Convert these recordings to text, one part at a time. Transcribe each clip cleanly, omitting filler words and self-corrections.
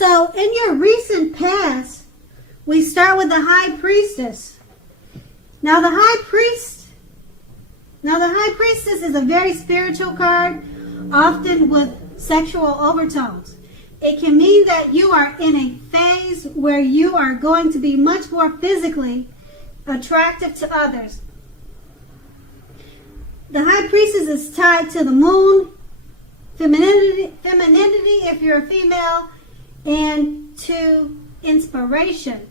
So in your recent past, we start with the High Priestess. Now the High Priestess is a very spiritual card, often with sexual overtones. It can mean that you are in a phase where you are going to be much more physically attractive to others. The High Priestess is tied to the moon, femininity if you're a female, and to inspiration.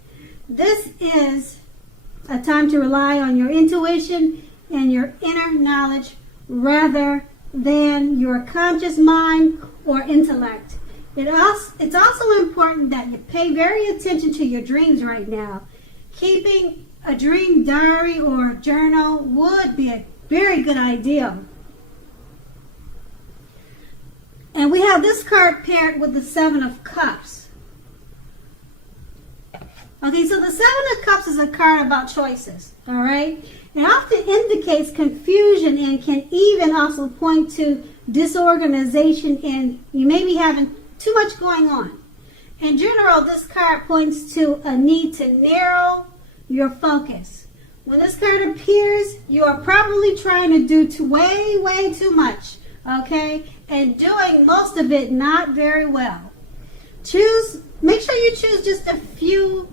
This is a time to rely on your intuition and your inner knowledge rather than your conscious mind or intellect. It's also important that you pay very attention to your dreams right now. Keeping a dream diary or journal would be a very good idea. And we have this card paired with the Seven of Cups. Okay, so the Seven of Cups is a card about choices, all right? It often indicates confusion and can even also point to disorganization, and you may be having too much going on. In general, this card points to a need to narrow your focus. When this card appears, you are probably trying to do way too much, okay? And doing most of it not very well. Make sure you choose just a few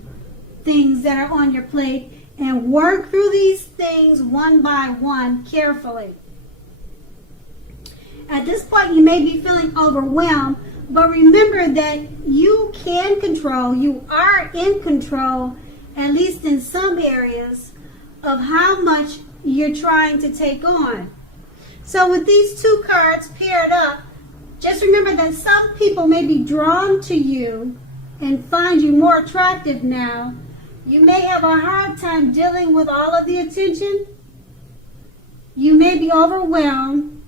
things that are on your plate and work through these things one by one carefully. At this point, you may be feeling overwhelmed, but remember that you are in control, at least in some areas, of how much you're trying to take on. So with these two cards paired up, just remember that some people may be drawn to you and find you more attractive now. You may have a hard time dealing with all of the attention. You may be overwhelmed.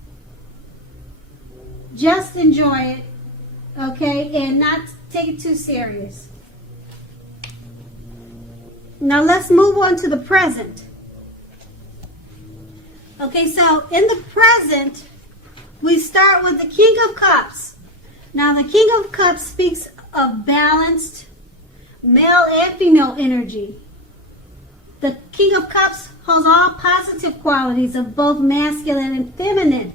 Just enjoy it, okay, and not take it too serious. Now let's move on to the present. Okay, so in the present, we start with the King of Cups. Now the King of Cups speaks of balanced male and female energy. The King of Cups holds all positive qualities of both masculine and feminine.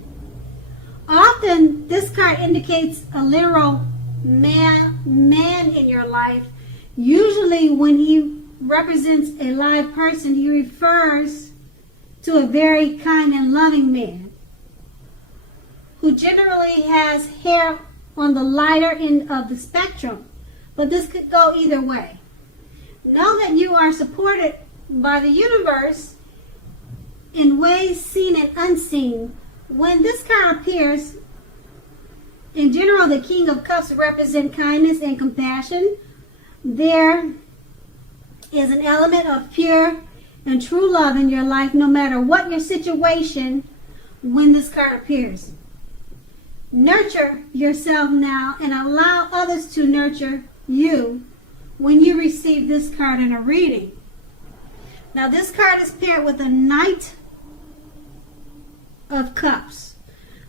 Often, this card indicates a literal man in your life. Usually, when he represents a live person, he refers to a very kind and loving man who generally has hair on the lighter end of the spectrum. But this could go either way. Know that you are supported by the universe in ways seen and unseen. When this card appears, in general, the King of Cups represent kindness and compassion. There is an element of pure and true love in your life, no matter what your situation, when this card appears. Nurture yourself now and allow others to nurture you when you receive this card in a reading. Now this card is paired with the Knight of Cups.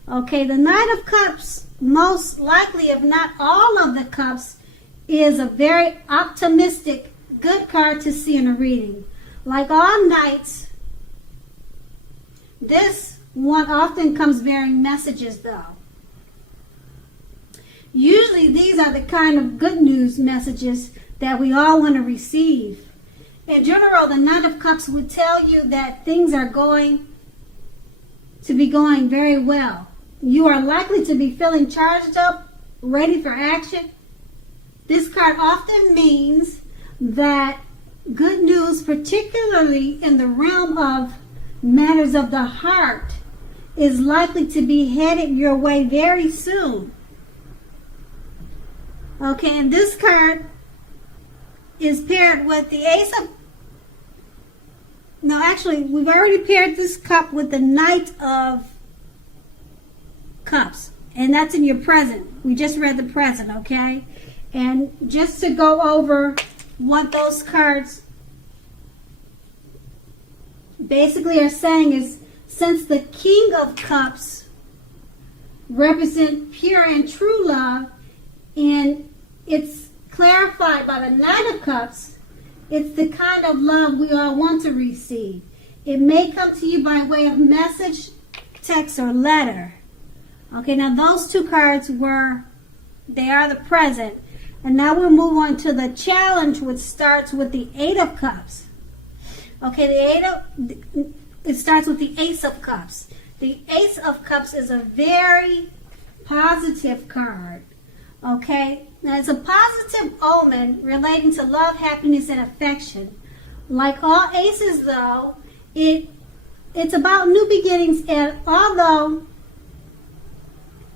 Okay, the Knight of Cups, most likely, if not all of the cups, is a very optimistic, good card to see in a reading. Like all knights, this one often comes bearing messages though. Usually these are the kind of good news messages that we all want to receive. In general, the Knight of Cups would tell you that things are going to be going very well. You are likely to be feeling charged up, ready for action. This card often means that good news, particularly in the realm of matters of the heart, is likely to be headed your way very soon. Okay, and this card is paired with the Ace of... No, actually, we've already paired this cup with the Knight of Cups. And that's in your present. We just read the present, okay? And just to go over what those cards basically are saying is, since the King of Cups represent pure and true love, and it's clarified by the Nine of Cups, it's the kind of love we all want to receive. It may come to you by way of message, text, or letter. Okay, now those two cards they are the present. And now we'll move on to the challenge, which starts with the Eight of Cups. Okay, it starts with the Ace of Cups. The Ace of Cups is a very positive card. Okay, now it's a positive omen relating to love, happiness, and affection. Like all aces, though, it's about new beginnings, and although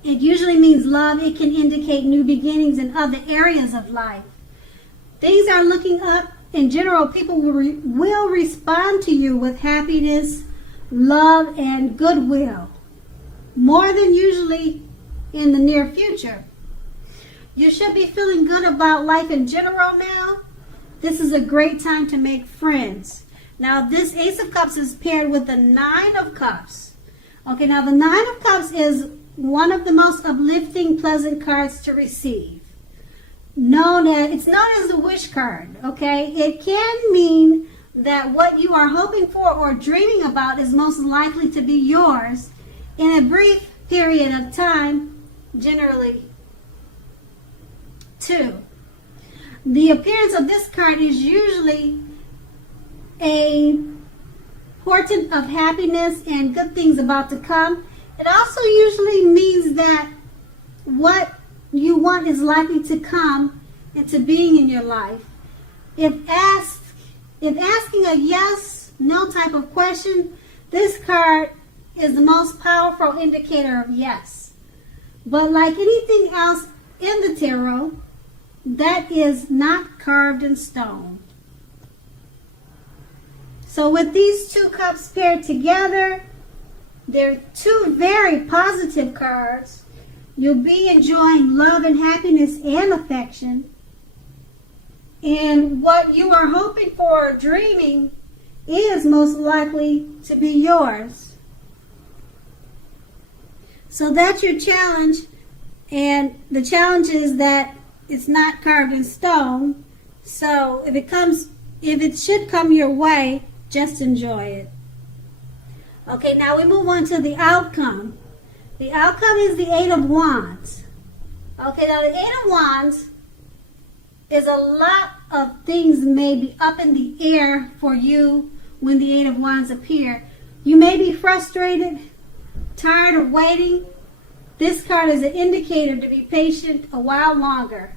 it usually means love, it can indicate new beginnings in other areas of life. Things are looking up. In general, people will respond to you with happiness, love, and goodwill, more than usually in the near future. You should be feeling good about life in general now. This is a great time to make friends. Now, this Ace of Cups is paired with the Nine of Cups. Okay, now the Nine of Cups is one of the most uplifting, pleasant cards to receive. It's known as the wish card, okay? It can mean that what you are hoping for or dreaming about is most likely to be yours in a brief period of time, generally 2. The appearance of this card is usually a portent of happiness and good things about to come. It also usually means that what you want is likely to come into being in your life. If asking a yes, no type of question, this card is the most powerful indicator of yes. But like anything else in the tarot, that is not carved in stone. So with these two cups paired together, they're two very positive cards. You'll be enjoying love and happiness and affection. And what you are hoping for or dreaming is most likely to be yours. So that's your challenge. And the challenge is that it's not carved in stone. So if it should come your way, just enjoy it. Okay, now we move on to the outcome. The outcome is the Eight of Wands. Okay, now the Eight of Wands is a lot of things may be up in the air for you when the Eight of Wands appear. You may be frustrated, tired of waiting. This card is an indicator to be patient a while longer.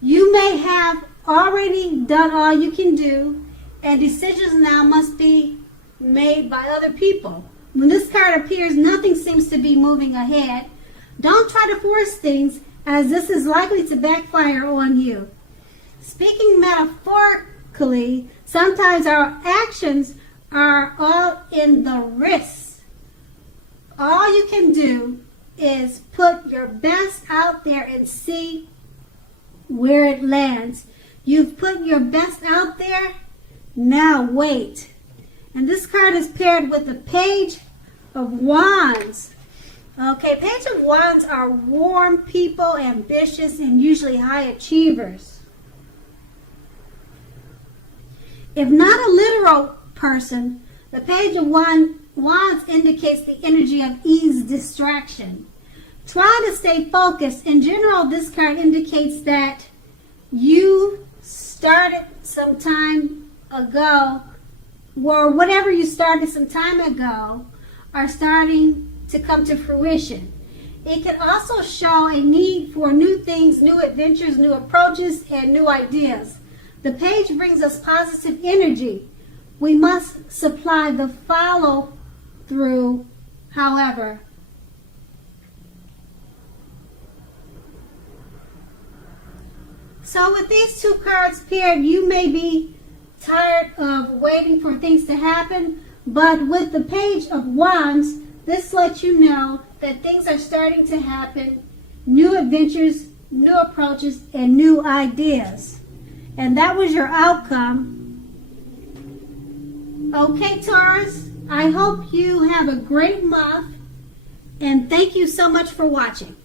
You may have already done all you can do, and decisions now must be made by other people. When this card appears, nothing seems to be moving ahead. Don't try to force things, as this is likely to backfire on you. Speaking metaphorically, sometimes our actions are all in the wrist. All you can do is put your best out there and see where it lands. You've put your best out there, now wait. And this card is paired with the Page of Wands. Okay, Page of Wands are warm people, ambitious, and usually high achievers. If not a literal person, the Page of Wands indicates the energy of ease, distraction. Try to stay focused. In general, this card indicates that you started some time ago, or whatever you started some time ago are starting to come to fruition. It can also show a need for new things, new adventures, new approaches, and new ideas. The page brings us positive energy. We must supply the follow through, however. So with these two cards paired, you may be tired of waiting for things to happen, but with the Page of Wands, this lets you know that things are starting to happen, new adventures, new approaches, and new ideas. And that was your outcome. Okay, Taurus, I hope you have a great month, and thank you so much for watching.